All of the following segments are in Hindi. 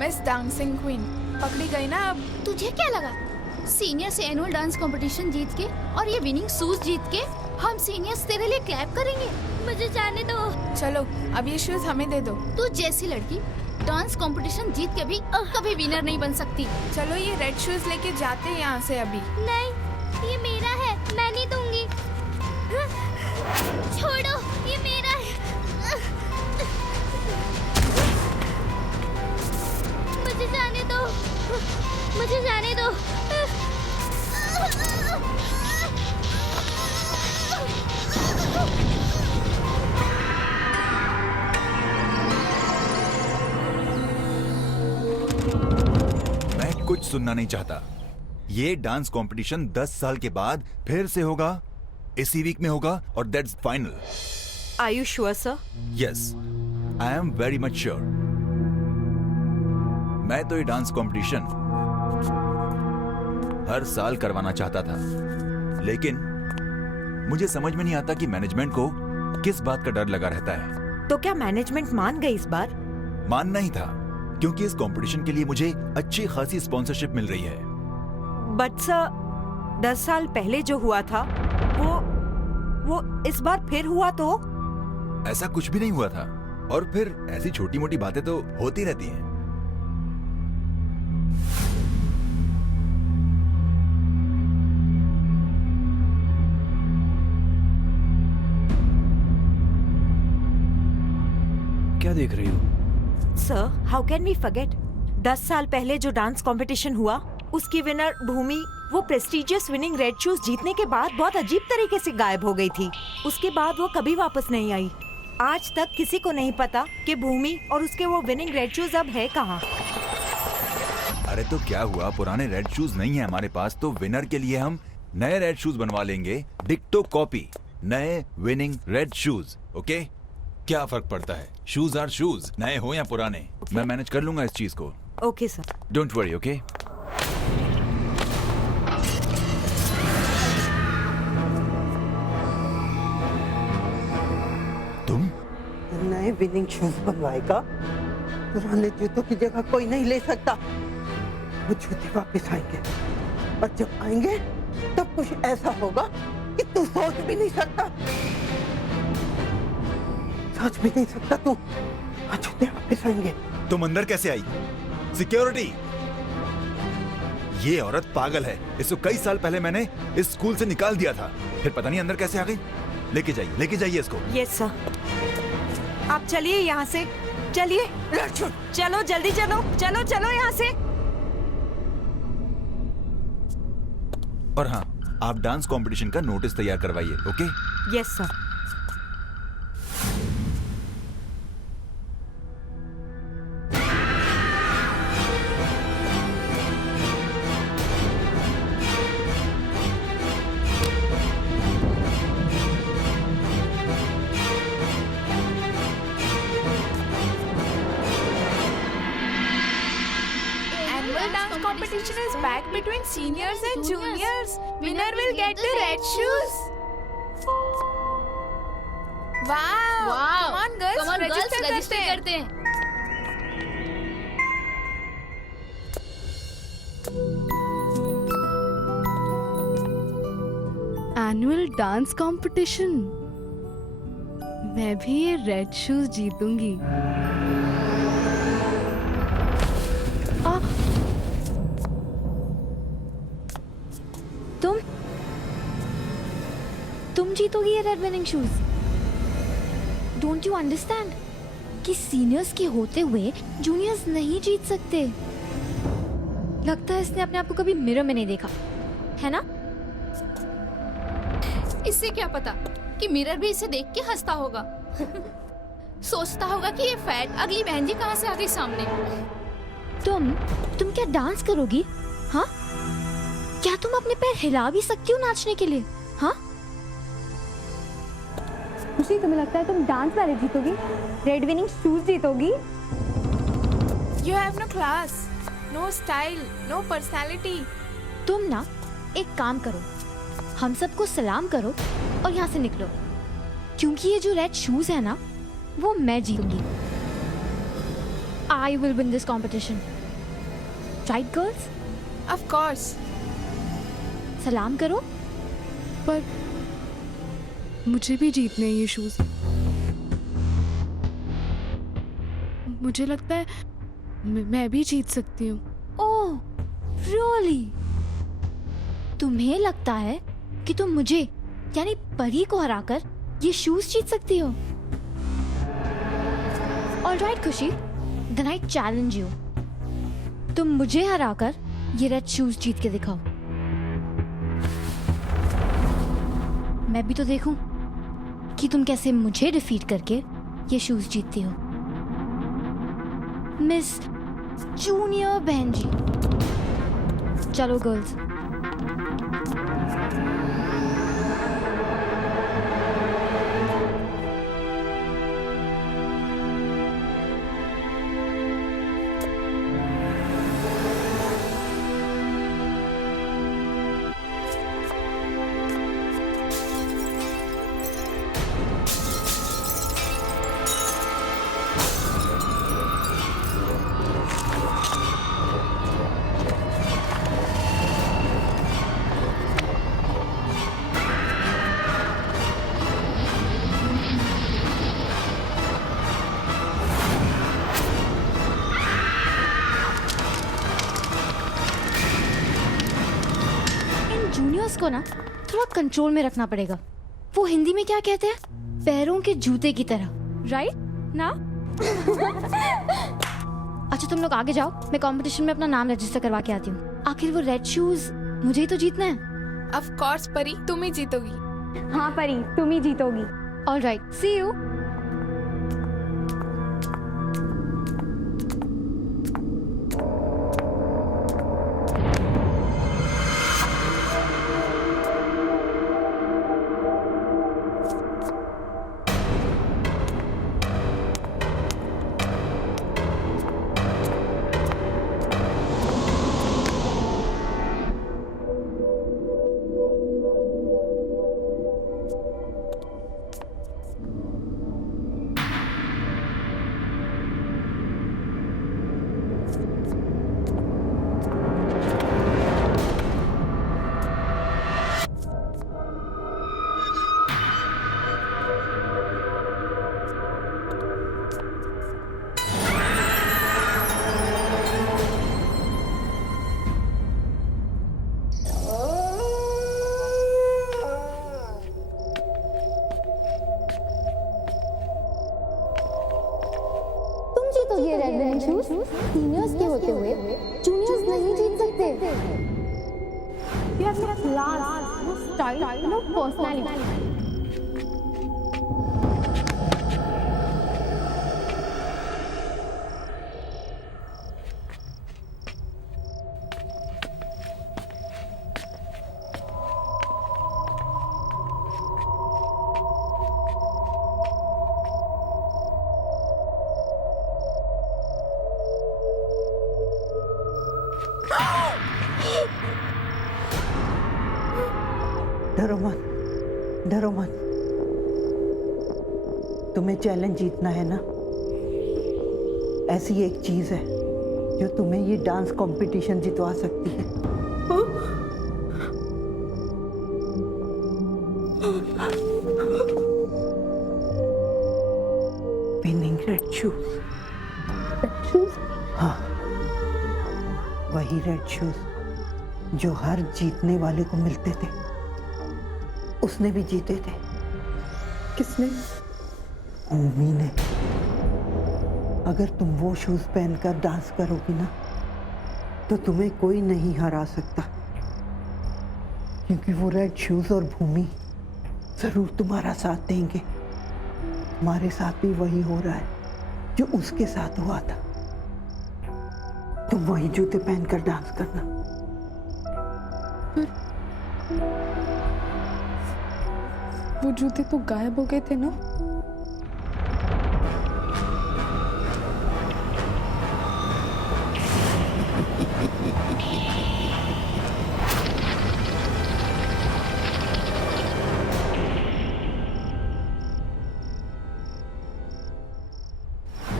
मिस डांसिंग क्वीन पकड़ी गई ना अब। तुझे क्या लगा सीनियर से एनुअल डांस कंपटीशन जीत के और ये विनिंग शूज जीत के हम सीनियर्स तेरे लिए क्लैप करेंगे? मुझे जाने दो। चलो अब ये शूज हमें दे दो। तू जैसी लड़की डांस कंपटीशन जीत के भी कभी विनर नहीं बन सकती। चलो ये रेड शूज लेके जाते हैं यहाँ से अभी। नहीं, ये मेरा है, मैं नहीं दूंगी। छोड़ो, ये मेरा है। मुझे जाने दो, मुझे जाने दो। मैं कुछ सुनना नहीं चाहता। ये डांस कंपटीशन 10 साल के बाद फिर से होगा, इसी वीक में होगा और that's final. Are you sure, sir? Yes, I am very much sure. मैं तो ये डांस कंपटीशन हर साल करवाना चाहता था, लेकिन मुझे समझ में नहीं आता कि मैनेजमेंट को किस बात का डर लगा रहता है। तो क्या मैनेजमेंट मान गई इस बार? मानना ही था, क्योंकि इस कंपटीशन के लिए मुझे अच्छी खासी स्पॉन्सरशिप मिल रही है। बट सर, 10 साल पहले जो हुआ था वो इस बार फिर हुआ तो? ऐसा कुछ भी नहीं हुआ था, और फिर ऐसी छोटी मोटी बातें तो होती रहती हैं। क्या देख रही हो? Sir, how can we forget? 10 साल पहले जो डांस कंपटीशन हुआ, उसकी विनर भूमि वो प्रेस्टिजियस विनिंग रेड शूज जीतने के बाद बहुत अजीब तरीके से गायब हो गई थी। उसके बाद वो कभी वापस नहीं आई। आज तक किसी को नहीं पता कि भूमि और उसके वो विनिंग रेड शूज अब है कहाँ। अरे तो क्या हुआ, पुराने रेड शूज नहीं है हमारे पास, तो विनर के लिए हम नए रेड शूज बनवा लेंगे, डिक्टो कॉपी, नए विनिंग रेड शूज। ओके, क्या फर्क पड़ता है, शूज आर शूज, नए हो या पुराने। मैं मैनेज कर लूंगा इस चीज को। Okay sir. Don't worry. Okay, तुम नए विनिंग शूज बनवाएगा? पुराने जूतों की जगह कोई नहीं ले सकता। वो जूते वापस आएंगे, और जब आएंगे तब कुछ ऐसा होगा कि तू सोच भी नहीं सकता। सोच भी नहीं सकता तू। जूते वापस आएंगे। तुम अंदर कैसे आई? सिक्योरिटी! ये औरत पागल है, इसको कई साल पहले मैंने इस स्कूल से निकाल दिया था, फिर पता नहीं अंदर कैसे आ गई। लेके जाइए इसको। Yes sir. आप चलिए यहाँ से, चलिए। चलो जल्दी चलो यहाँ से। और हाँ, आप डांस कंपटीशन का नोटिस तैयार करवाइए। Okay? Yes sir. Competition is back between seniors and juniors. Winner will get the red shoes. Wow! Come on girls, register करते हैं. एनुअल डांस कंपटीशन, मैं भी ये रेड शूज जीतूंगी। तुम जीतोगी ये red winning shoes. Don't you understand कि सीनियर्स के होते हुए जूनियर्स नहीं जीत सकते? लगता है इसने अपने आप को कभी मिरर में नहीं देखा है ना? इससे क्या पता कि मिरर भी इसे देख के हंसता होगा। सोचता होगा कि ये फैट अगली बहन जी कहाँ से आ गई सामने। तुम क्या डांस करोगी? हाँ, क्या तुम अपने पैर हिला भी सकती हो नाचने के लिए? हाँ, खुशी, तुम्हें लगता है तुम डांस वाले जीतोगी, रेड विनिंग शूज जीतोगी? You have no class, no style, no personality. तुम ना एक काम करो, हम सबको सलाम करो और यहाँ से निकलो, क्योंकि ये जो रेड शूज है ना, वो मैं जीतूंगी। I will win this competition. Right, girls? Of course. सलाम करो. पर मुझे भी जीतने हैं ये शूज. मुझे लगता है मैं भी जीत सकती हूँ. Oh, really? तुम्हें लगता है कि तुम मुझे यानी परी को हराकर ये शूज जीत सकती हो? All right, खुशी. Then I challenge you. तुम मुझे हराकर ये रेड शूज जीत के दिखाओ. मैं भी तो देखूं कि तुम कैसे मुझे डिफीट करके ये शूज जीतती हो. मिस जूनियर बहन जी. चलो गर्ल्स. जूनियर्स को ना थोड़ा कंट्रोल में रखना पड़ेगा. वो हिंदी में क्या कहते हैं? पैरों के जूते की तरह. राइट ना? अच्छा तुम लोग आगे जाओ. मैं कंपटीशन में अपना नाम रजिस्टर करवा के आती हूँ. आखिर वो रेड शूज मुझे ही तो जीतना है. Of course, परी, तुम ही जीतोगी. हाँ परी, तुम ही जीतोगी. All right, see you. ये रेड विनिंग शूज सीनियर्स के होते हुए जूनियर्स नहीं जीत सकते. You have no class, no style, no personality. डरो मत, डरो मत. तुम्हें चैलेंज जीतना है ना. ऐसी एक चीज है जो तुम्हें ये डांस कंपटीशन जितवा सकती है. Winning red shoes. हाँ, वही रेड शूज जो हर जीतने वाले को मिलते थे. उसने भी जीते थे. किसने? भूमि ने. अगर तुम वो शूज पहनकर डांस करोगी ना तो तुम्हें कोई नहीं हरा सकता, क्योंकि वो रेड शूज और भूमि जरूर तुम्हारा साथ देंगे. तुम्हारे साथ भी वही हो रहा है जो उसके साथ हुआ था. तुम वही जूते पहनकर डांस करना. वो जूते तो गायब हो गए थे ना.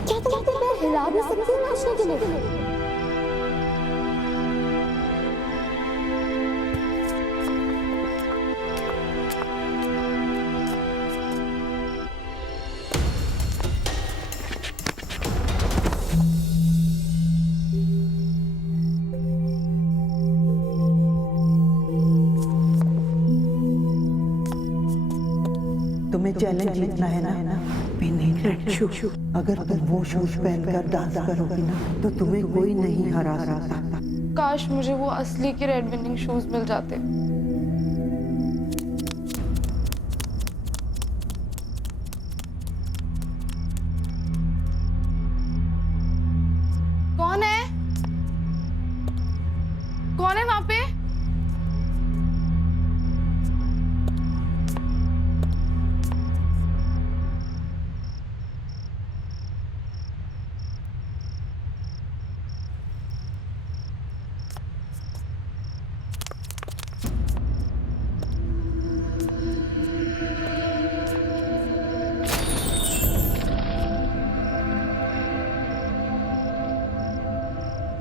क्या तुम अपने पैर हिला भी सकती हो? तुम्हें चैलेंज जीतना है ना, विनिंग रेड शूज। अगर तुम वो शूज पहनकर डांस करोगी ना तो तुम्हें कोई नहीं हरा सकता। काश मुझे वो असली के रेड विनिंग शूज मिल जाते। कौन है? कौन है वहां पे?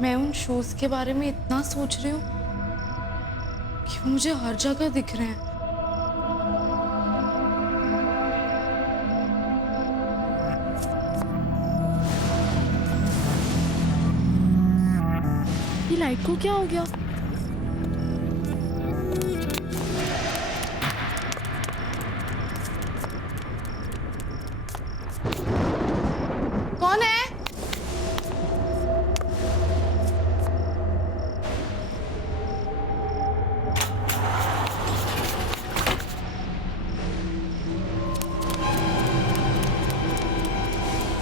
मैं उन शूज के बारे में इतना सोच रही हूँ कि वो मुझे हर जगह दिख रहे हैं। ये लाइट को क्या हो गया? कौन है?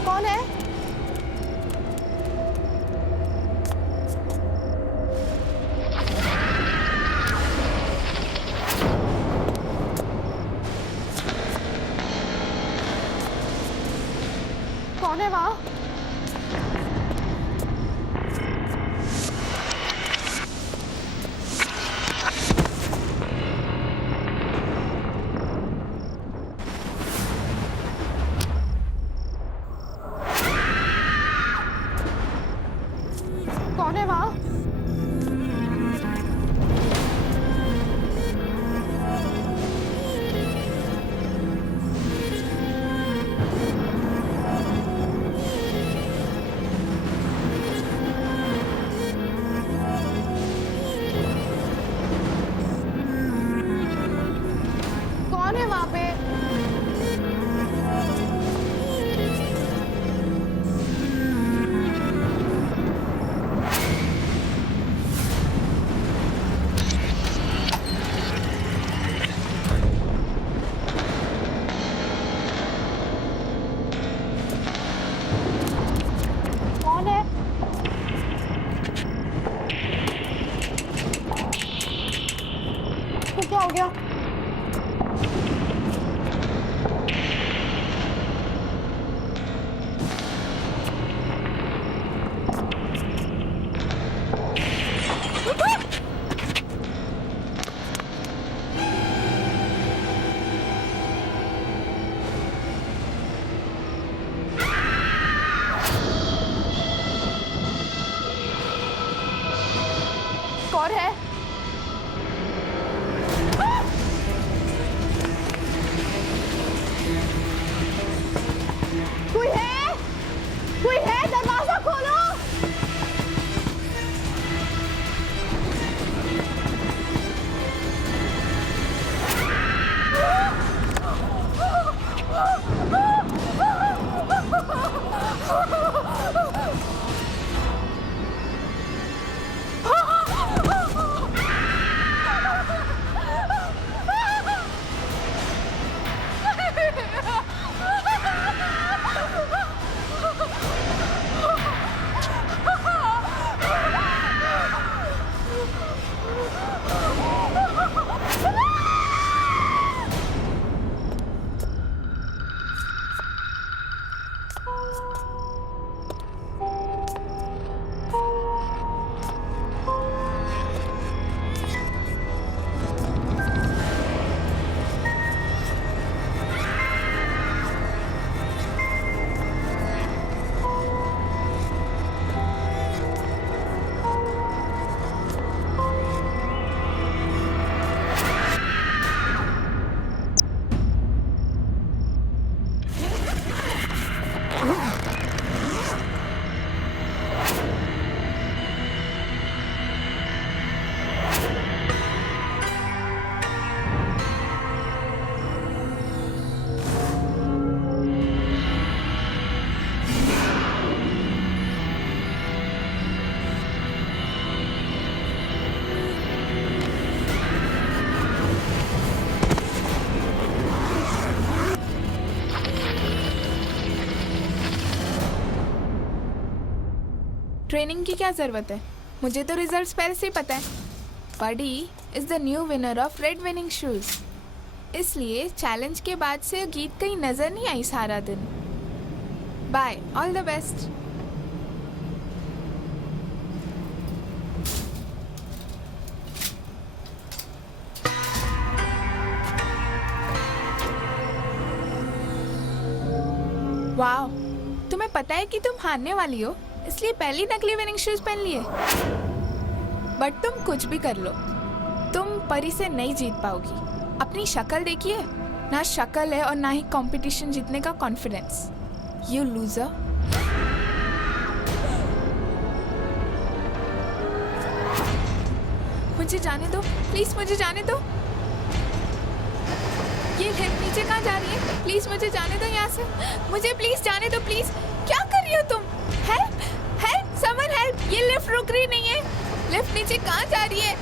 कौन है? कौन है वहां? कौन है वहां? कौन है वहां पे? कौन है? तो क्या हो गया? कौन है? कोई है? कोई है? दरवाजा खोलो। ट्रेनिंग की क्या जरूरत है? मुझे तो रिजल्ट्स पहले से ही पता है। Body is the new winner of red winning shoes. इसलिए चैलेंज के बाद से गीत कहीं नजर नहीं आई सारा दिन। Bye, all the best. वाह, तुम्हें पता है कि तुम हारने वाली हो, इसलिए पहली नकली विनिंग शूज पहन लिए। बट तुम कुछ भी कर लो, तुम परी से नहीं जीत पाओगी। अपनी शक्ल देखिए, ना शक्ल है और ना ही कंपटीशन जीतने का कॉन्फिडेंस। You loser. मुझे जाने दो प्लीज, मुझे जाने दो। ये लिफ्ट नीचे कहाँ जा रही है? प्लीज मुझे जाने दो यहाँ से, मुझे प्लीज जाने दो प्लीज। क्या कर रही हो तुम? Help help, someone help. ये लिफ्ट रुक रही नहीं है। लिफ्ट नीचे कहाँ जा रही है?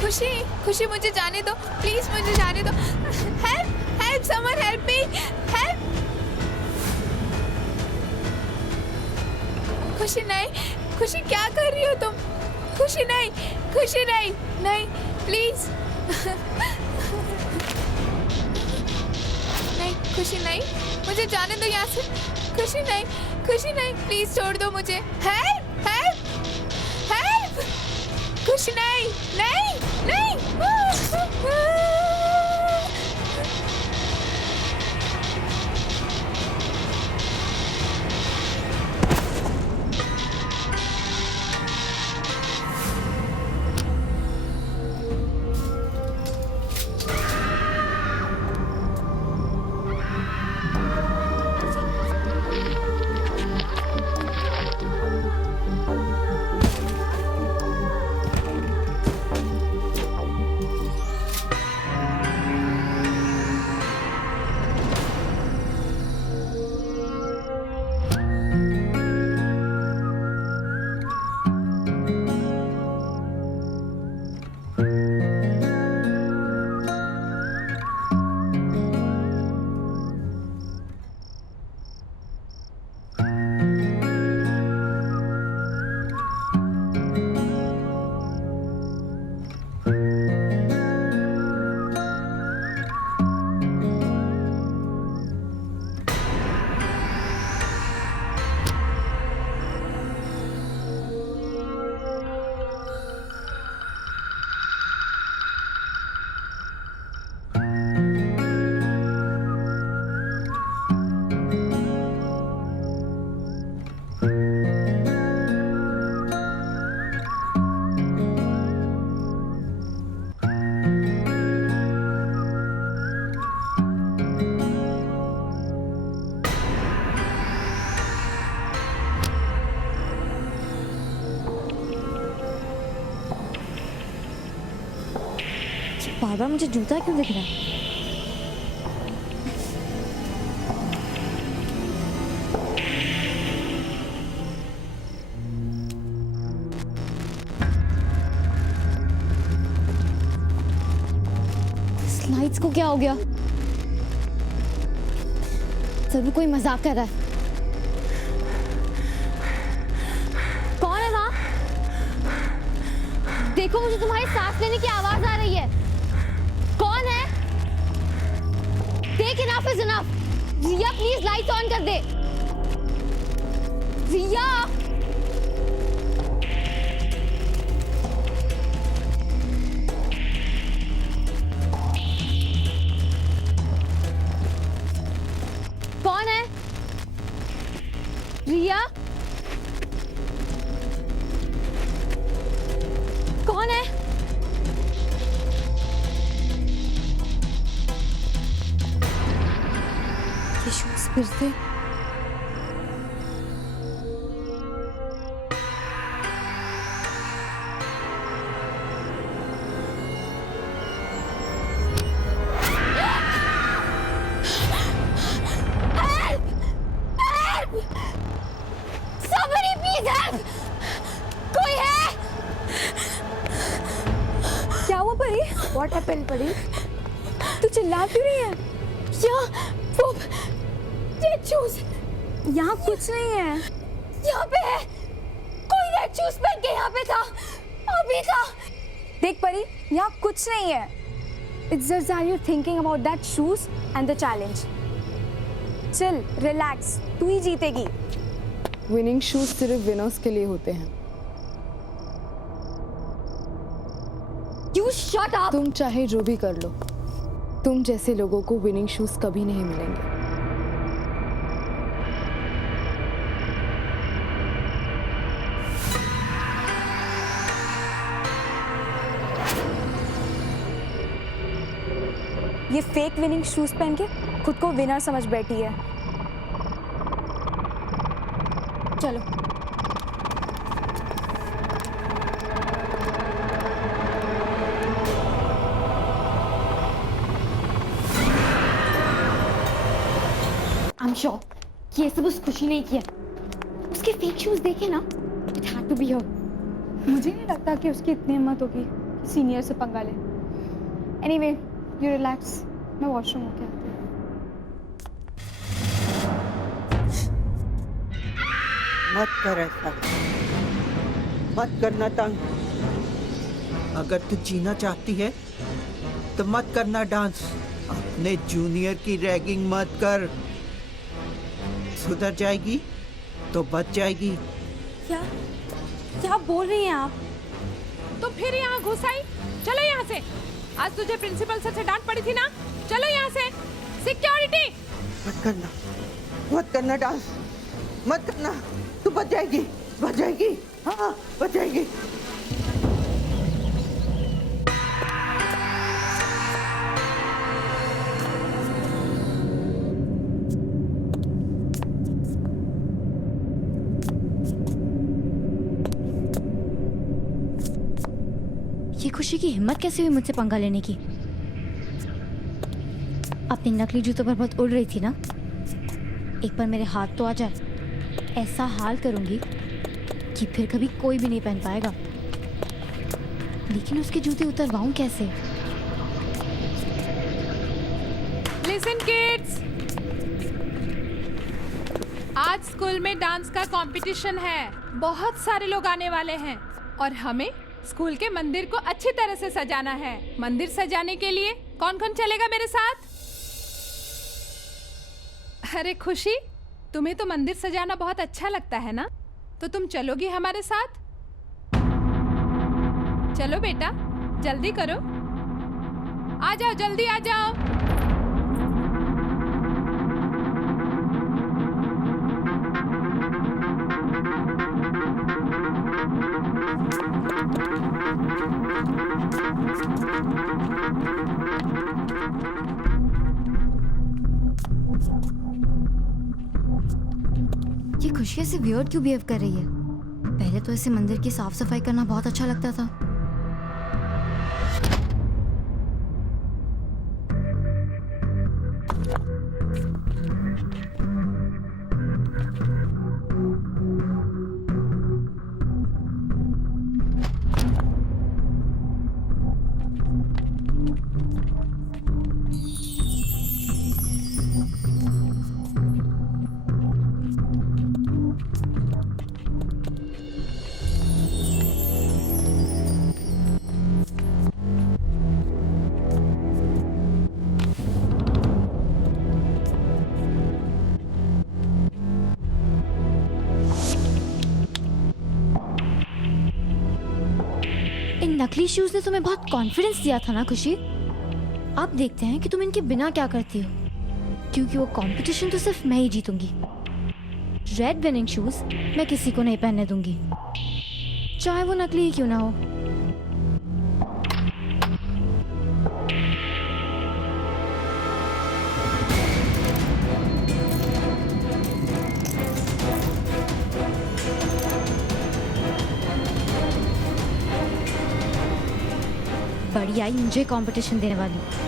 खुशी खुशी, मुझे जाने दो प्लीज, मुझे जाने दो। Help help, someone help me, help. खुशी नहीं, खुशी क्या कर रही हो तुम? खुशी नहीं, खुशी नहीं, नहीं प्लीज। नहीं खुशी नहीं, मुझे जाने दो यहाँ से। खुशी नहीं, खुशी नहीं, प्लीज छोड़ दो मुझे। Help help help. खुशी नहीं, नहीं नहीं। बार बार मुझे जूता क्यों दिख रहा है? स्लाइड्स को क्या हो गया? जरूर कोई मजाक कर रहा है। कौन है वहाँ? देखो, मुझे तुम्हारी सांस लेने की आवाज आ रही है। कौन है? Take enough is enough. Riya please lights on कर दे। रिया, कौन है? रिया, कौन है? ये शूज फिर से। Somebody please help! कोई है? क्या हुआ परी? What happened परी? तू चिल्ला क्यों रही है? वो रेड शूज। यहाँ कुछ नहीं है। यहाँ पे है, कोई रेड शूज पहन के यहाँ पे था, अभी था। देख परी, यहाँ कुछ नहीं है। It's just that you're thinking about that shoes and the challenge. Chill, relax. तू ही जीतेगी। विनिंग शूज सिर्फ विनर्स के लिए होते हैं। You shut up. तुम चाहे जो भी कर लो, तुम जैसे लोगों को विनिंग शूज कभी नहीं मिलेंगे। ये फेक विनिंग शूज पहन के खुद को विनर समझ बैठी है। चलो। I'm sure कि ये सब उस खुशी ने किया। उसके फेक शूज देखे ना? It had to be her. मुझे नहीं लगता कि उसकी इतनी हिम्मत होगी कि सीनियर से पंगा ले। Anyway, you relax. मैं वॉशरूम होके आती हूँ। मत कर ऐसा, मत करना तंग। अगर तू जीना चाहती है तो मत करना डांस। अपने जूनियर की रैगिंग मत कर। सुधर जाएगी तो बच जाएगी। क्या बोल रही हैं आप? तो फिर यहाँ घुस आई? चलो यहाँ से। आज तुझे प्रिंसिपल सर से डांट पड़ी थी ना? चलो यहाँ से। सिक्योरिटी। मत करना डांस, मत करना। तू बच जाएगी, बच जाएगी। हाँ, बच जाएगी। ये खुशी की हिम्मत कैसे हुई मुझसे पंगा लेने की? अपने नकली जूतों पर बहुत उड़ रही थी ना? एक बार मेरे हाथ तो आ जाए, ऐसा हाल करूंगी कि फिर कभी कोई भी नहीं पहन पाएगा। लेकिन उसके जूते उतरवाऊं कैसे? लिसन किड्स, आज स्कूल में डांस का कंपटीशन है। बहुत सारे लोग आने वाले हैं और हमें स्कूल के मंदिर को अच्छी तरह से सजाना है। मंदिर सजाने के लिए कौन कौन चलेगा मेरे साथ? अरे खुशी, तुम्हें तो मंदिर सजाना बहुत अच्छा लगता है ना? तो तुम चलोगी हमारे साथ? चलो बेटा, जल्दी करो। आ जाओ, जल्दी आ जाओ। ये खुशी से वियर्ड क्यों बिहेव कर रही है? पहले तो इसे मंदिर की साफ सफाई करना बहुत अच्छा लगता था। इन नकली शूज ने तुम्हें बहुत कॉन्फिडेंस दिया था ना खुशी? अब देखते हैं कि तुम इनके बिना क्या करती हो, क्योंकि वो कंपटीशन तो सिर्फ मैं ही जीतूंगी। रेड विनिंग शूज मैं किसी को नहीं पहनने दूंगी, चाहे वो नकली ही क्यों ना हो। बड़ी आई मुझे कंपटीशन देने वाली।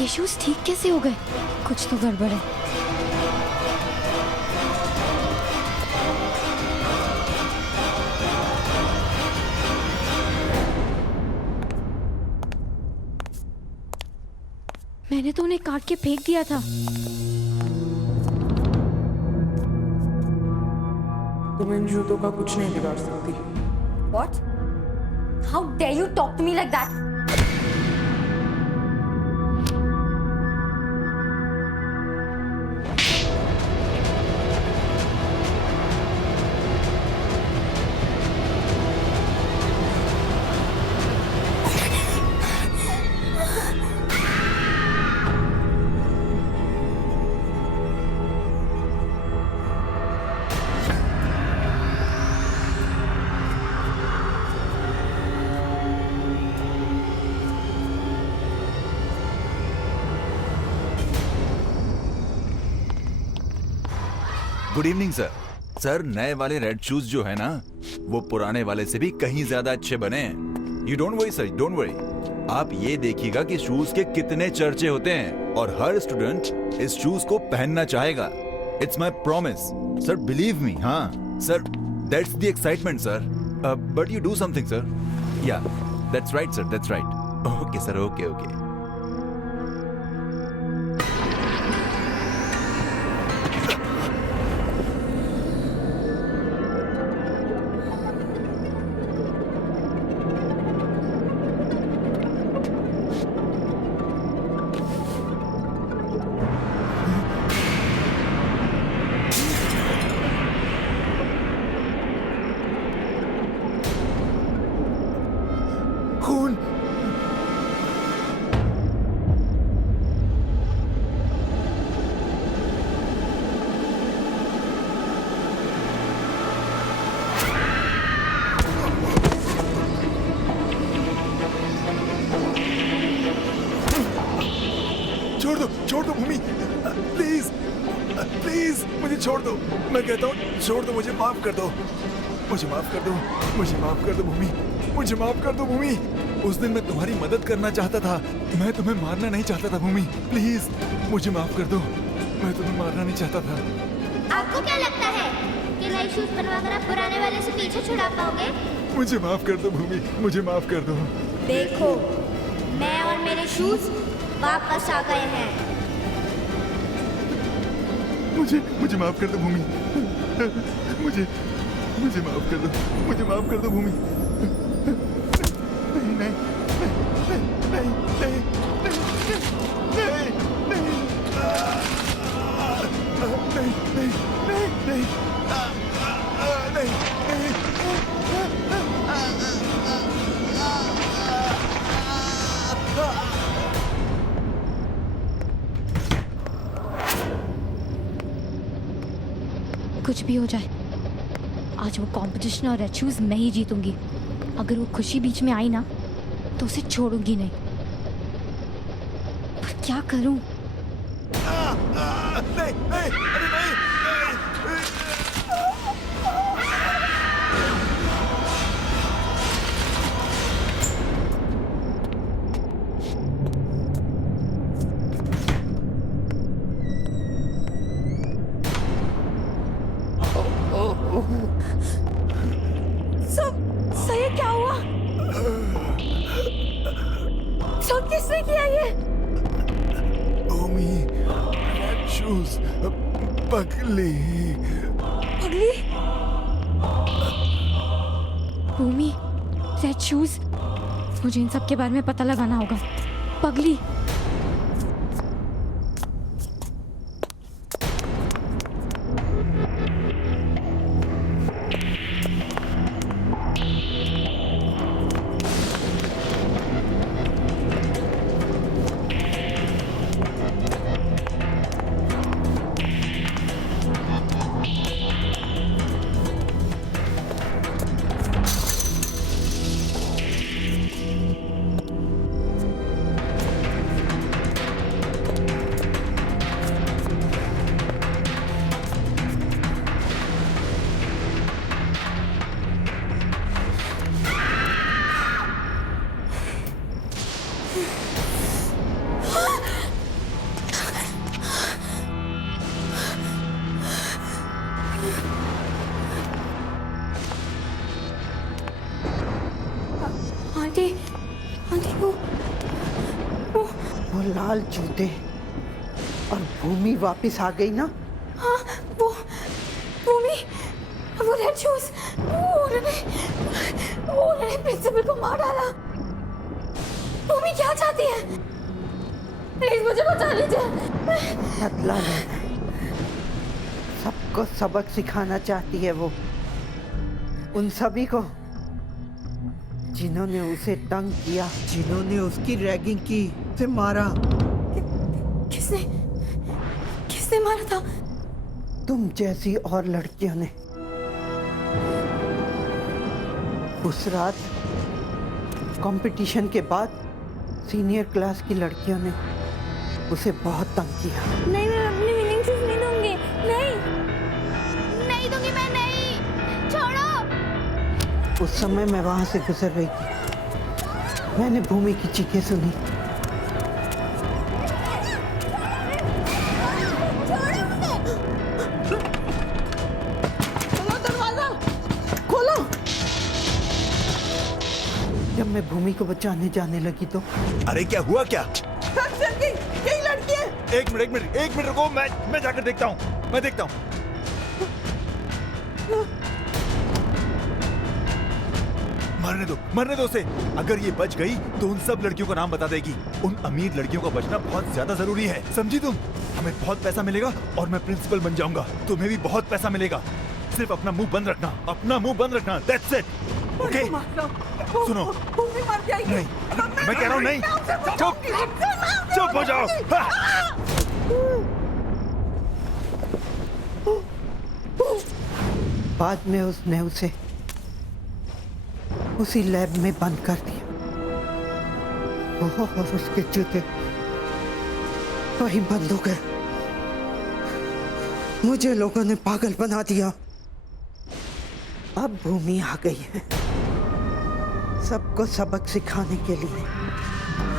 ये शूज ठीक कैसे हो गए? कुछ तो गड़बड़ है। मैंने तो उन्हें काट के फेंक दिया था। तुम इन जूतों का कुछ नहीं बिगाड़ सकती। What? How dare you talk to me like that? Good evening sir. Sir नए वाले रेड शूज जो है ना, वो पुराने वाले से भी कहीं ज्यादा अच्छे बने हैं। You don't worry sir, don't worry. आप ये देखिएगा कि शूज के कितने चर्चे होते हैं और हर स्टूडेंट इस शूज को पहनना चाहेगा। It's my promise sir, believe me. हाँ sir, that's the excitement sir. But you do something sir. या that's right sir, that's right. Okay sir, okay okay. खून। छोड़ दो भूमि, प्लीज प्लीज मुझे छोड़ दो। मैं कहता हूँ छोड़ दो, मुझे माफ कर दो, मुझे माफ कर दो, मुझे माफ कर दो भूमि, मुझे माफ कर दो भूमि। उस दिन मैं तुम्हारी मदद करना चाहता था, मैं तुम्हें मारना नहीं चाहता था भूमि। प्लीज मुझे माफ कर दो, मैं तुम्हें मारना नहीं चाहता था। आपको क्या लगता है कि नए शूज बनवाकर आप पुराने वाले से पीछे छुड़ा पाओगे? मुझे माफ कर दो भूमि, मुझे माफ कर दो। देखो, मैं और मेरे शूज वापस आ गए हैं। मुझे माफ कर दो भूमि, मुझे माफ कर दो, मुझे माफ कर दो भूमि। नहीं नहीं नहीं नहीं नहीं नहीं नहीं नहीं कुछ भी हो जाए, आज वो कंपटीशन और रेड शूज मैं ही जीतूंगी। अगर वो खुशी बीच में आई ना तो उसे छोड़ूंगी नहीं। पर क्या करूं? नहीं नहीं, अरे नहीं। सही क्या हुआ? सब किसने किया ये? भूमि, रेड शूज, पगली। पगली? भूमि, रेड शूज, मुझे इन सब के बारे में पता लगाना होगा। पगली। वो लाल जूते और भूमि वापस आ गई ना? हाँ, वो रेड शूज, उन्होंने प्रिंसिपल को मार डाला। भूमि क्या चाहती है? प्लीज मुझे बचा लीजिए। बदला लेना है। सबको सबक सिखाना चाहती है वो, उन सभी को जिन्होंने उसे तंग किया, जिन्होंने उसकी रैगिंग की, उसे मारा। किसने मारा था? तुम जैसी और लड़कियों ने। उस रात कंपटीशन के बाद सीनियर क्लास की लड़कियों ने उसे बहुत तंग किया। नहीं, मैं अपनी विनिंग शूज नहीं दूंगी। नहीं दूंगी मैं, नहीं। छोड़ो। उस समय मैं वहां से गुजर रही थी। मैंने भूमि की चीखें सुनी। खोलो दरवाजा, खोलो। जब मैं भूमि को बचाने जाने लगी तो अरे क्या हुआ क्या? यही लड़की है। एक मिनट रुको, मैं जाकर देखता हूँ। मैं देखता हूँ। मरने दो उसे। अगर ये बच गई तो उन सब लड़कियों का नाम बता देगी। उन अमीर लड़कियों का बचना बहुत ज्यादा जरूरी है, समझी तुम? हमें बहुत पैसा मिलेगा और मैं प्रिंसिपल बन जाऊंगा। तुम्हें भी बहुत पैसा मिलेगा। सिर्फ अपना मुंह बंद रखना, दैट्स इट। ओके? सुनो, नहीं, मैं कह रहा हूँ नहीं। चुप हो जाओ। हाँ। बाद में उसने उसे उसी लैब में बंद कर दिया। वो और उसके जूते वहीं बंद हो गए। मुझे लोगों ने पागल बना दिया। अब भूमि आ गई है सबको सबक सिखाने के लिए,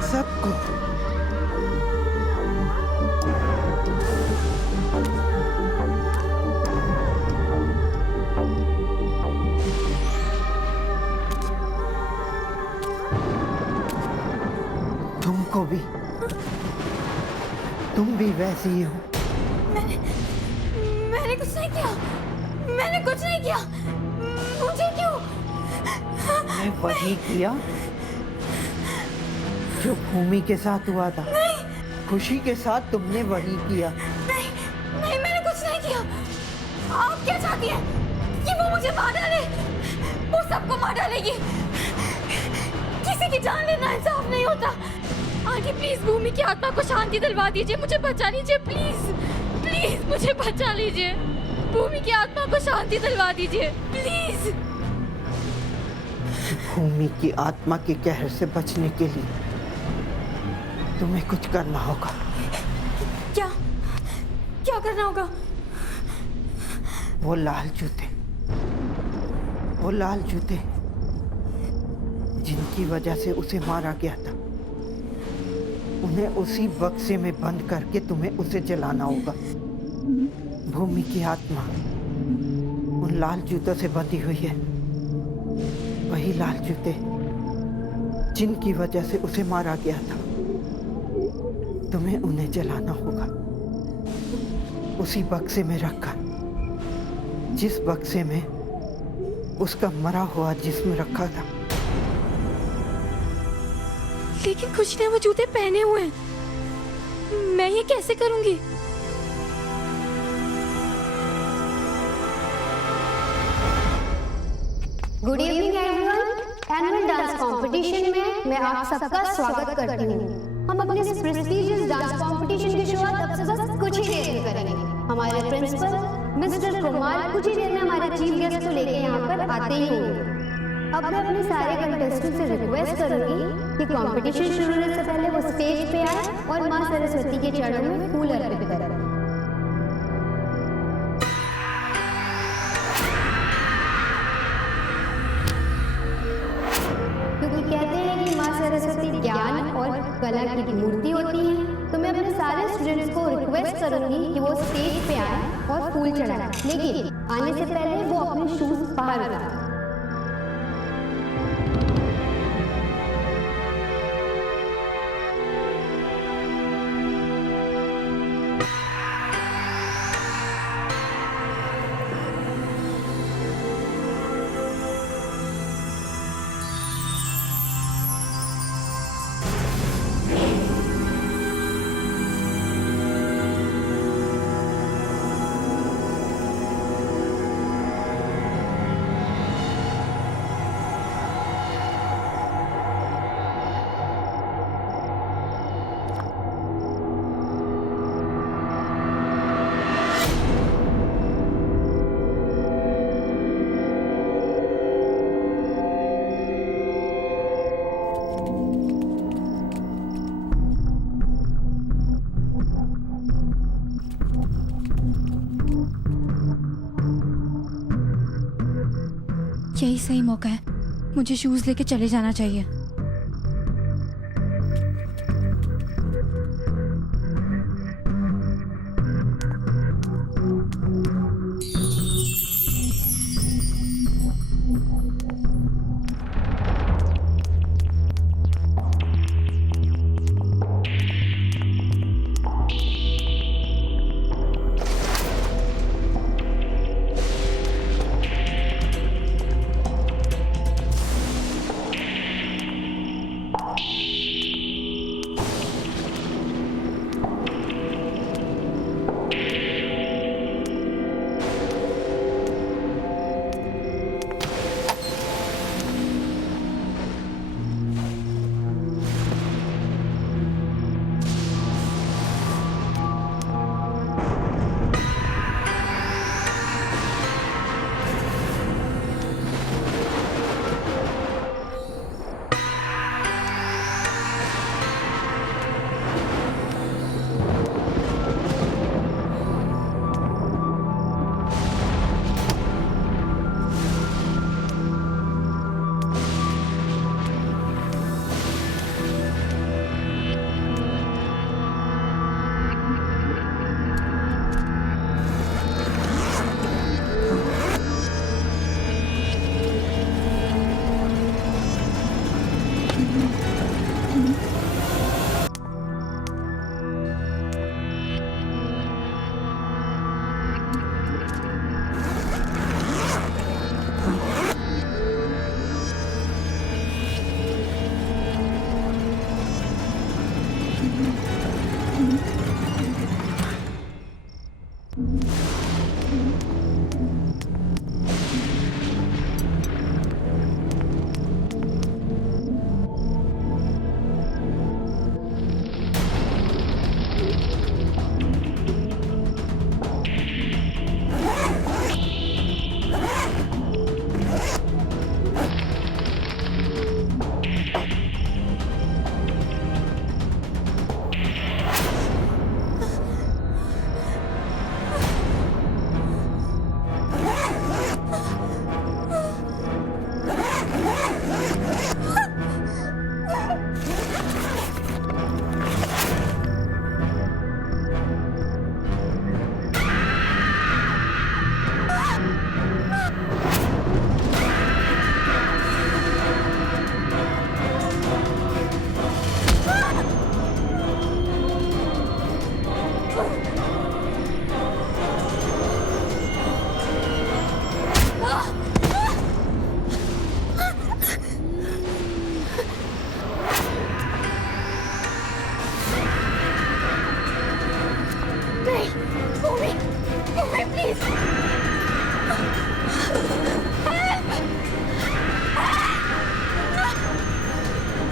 सबको। तुमको भी, तुम भी वैसी ही हो। मैंने कुछ नहीं किया। मुझे क्यों? मैं वही किया जो भूमि के साथ हुआ था। खुशी के साथ तुमने वही किया। नहीं, मैंने कुछ नहीं किया। आप क्या चाहती हैं? कि वो मुझे मार डाले? वो सबको मार डालेगी। किसी की जान लेना इंसाफ नहीं होता। आंटी प्लीज भूमि की आत्मा को शांति दिलवा दीजिए। मुझे बचा लीजिए प्लीज मुझे बचा लीजिए। भूमि की आत्मा को शांति दिलवा दीजिए प्लीज। भूमि की आत्मा के कहर से बचने के लिए तुम्हें कुछ करना होगा। क्या करना होगा? वो लाल जूते जिनकी वजह से उसे मारा गया था, उन्हें उसी बक्से में बंद करके तुम्हें उसे जलाना होगा। भूमि की आत्मा उन लाल जूतों से बंधी हुई है। वही लाल जूते जिनकी वजह से उसे मारा गया था, तुम्हें उन्हें जलाना होगा। उसी बक्से में रखकर, जिस बक्से में उसका मरा हुआ जिस्म रखा था। लेकिन कुछ ने वो जूते पहने हुए हैं। मैं ये कैसे करूंगी? Good evening everyone. Annual dance competition में मैं आप सबका स्वागत करती हूँ। हम अपने इस प्रेस्टीजियस डांस कंपटीशन की शुरुआत अब से बस कुछ ही देर में करेंगे। हमारे प्रिंसिपल मिस्टर कुमार कुछ ही देर में हमारे चीफ गेस्ट को लेकर यहाँ पर आते ही होंगे। अब मैं अपने सारे कंटेस्टेंट से रिक्वेस्ट करूंगी कि कंपटीशन शुरू होने से पहले वो स्टेज पे आए और मां सरस्वती के चरणों में फूल अर्पित करें। क्योंकि कहते हैं कि मां सरस्वती ज्ञान और कला की मूर्ति होती है, तो मैं अपने सारे स्टूडेंट्स को रिक्वेस्ट करूंगी कि वो स्टेज पे आए और फूल चढ़ाएं। लेकिन आने से पहले वो अपने शूज बाहर रखें। यही सही मौका है, मुझे शूज लेके चले जाना चाहिए।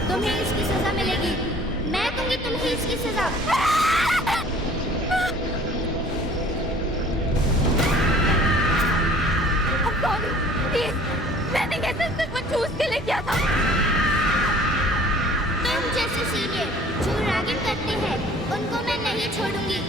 तुम्हें इसकी सजा मिलेगी, मैं दूंगी तुम्हें इसकी सजा। I'm sorry, please, मैंने कैसे सिर्फ चूज के लिए किया था। तुम जैसे सीनियर जो रैगिंग करते हैं उनको मैं नहीं छोड़ूंगी।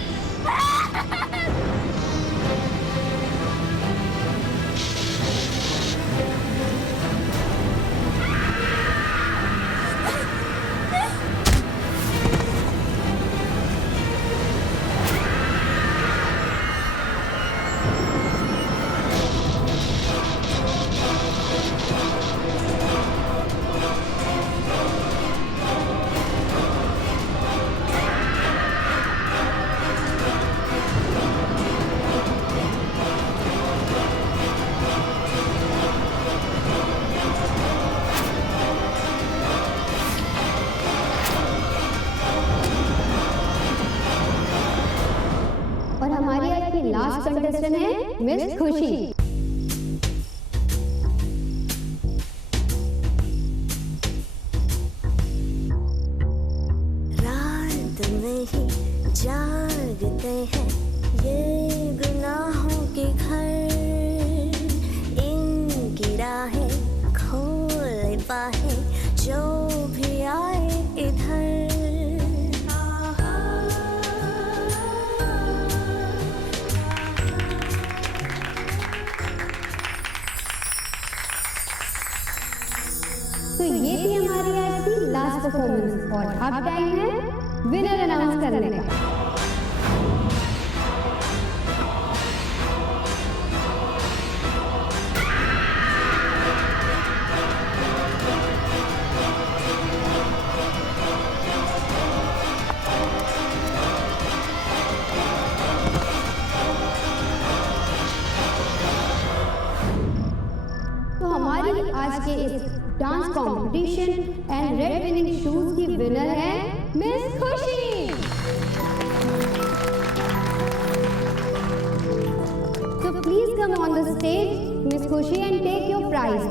और हमारी आज की लास्ट कंटेस्टेंट है मिस खुशी। रात में ही जागते हैं ये गुनाहों के घर, इनकी राहें खोल पाए जो भी आए इधर। परफॉर्मेंस और अब टाइम है विनर अनाउंस करने का। तो हमारी आज के इस dance competition and red winning shoes की विनर है मिस खुशी। So please come on the stage, Miss Khushi, and take your prize.